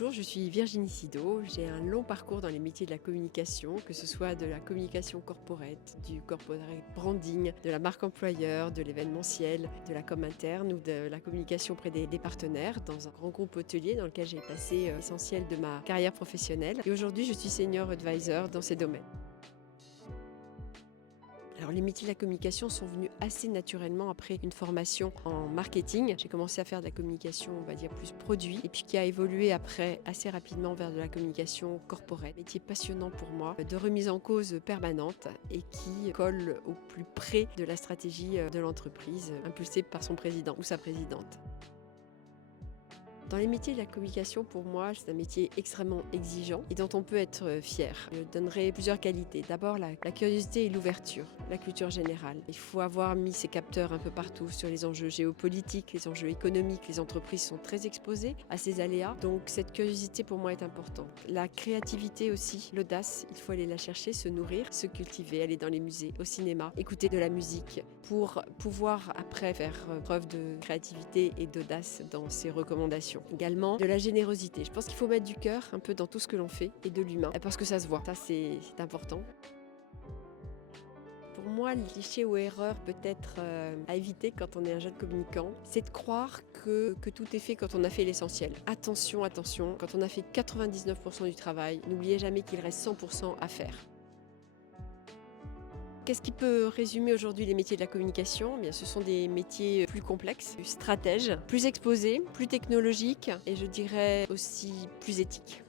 Bonjour, je suis Virginie Sido. J'ai un long parcours dans les métiers de la communication, que ce soit de la communication corporate, du corporate branding, de la marque employeur, de l'événementiel, de la com interne ou de la communication auprès des partenaires dans un grand groupe hôtelier dans lequel j'ai passé l'essentiel de ma carrière professionnelle. Et aujourd'hui, je suis senior advisor dans ces domaines. Alors les métiers de la communication sont venus assez naturellement après une formation en marketing. J'ai commencé à faire de la communication, on va dire, plus produit, et puis qui a évolué après assez rapidement vers de la communication corporate. Métier passionnant pour moi, de remise en cause permanente et qui colle au plus près de la stratégie de l'entreprise, impulsée par son président ou sa présidente. Dans les métiers de la communication, pour moi, c'est un métier extrêmement exigeant et dont on peut être fier. Je donnerai plusieurs qualités. D'abord, la curiosité et l'ouverture, la culture générale. Il faut avoir mis ses capteurs un peu partout sur les enjeux géopolitiques, les enjeux économiques. Les entreprises sont très exposées à ces aléas, donc cette curiosité pour moi est importante. La créativité aussi, l'audace, il faut aller la chercher, se nourrir, se cultiver, aller dans les musées, au cinéma, écouter de la musique pour pouvoir après faire preuve de créativité et d'audace dans ses recommandations. Également de la générosité. Je pense qu'il faut mettre du cœur un peu dans tout ce que l'on fait et de l'humain parce que ça se voit. Ça, c'est important. Pour moi, le cliché ou erreur peut-être à éviter quand on est un jeune communicant, c'est de croire que tout est fait quand on a fait l'essentiel. Attention, attention, quand on a fait 99% du travail, n'oubliez jamais qu'il reste 100% à faire. Qu'est-ce qui peut résumer aujourd'hui les métiers de la communication? Eh bien, ce sont des métiers plus complexes, plus stratèges, plus exposés, plus technologiques et je dirais aussi plus éthiques.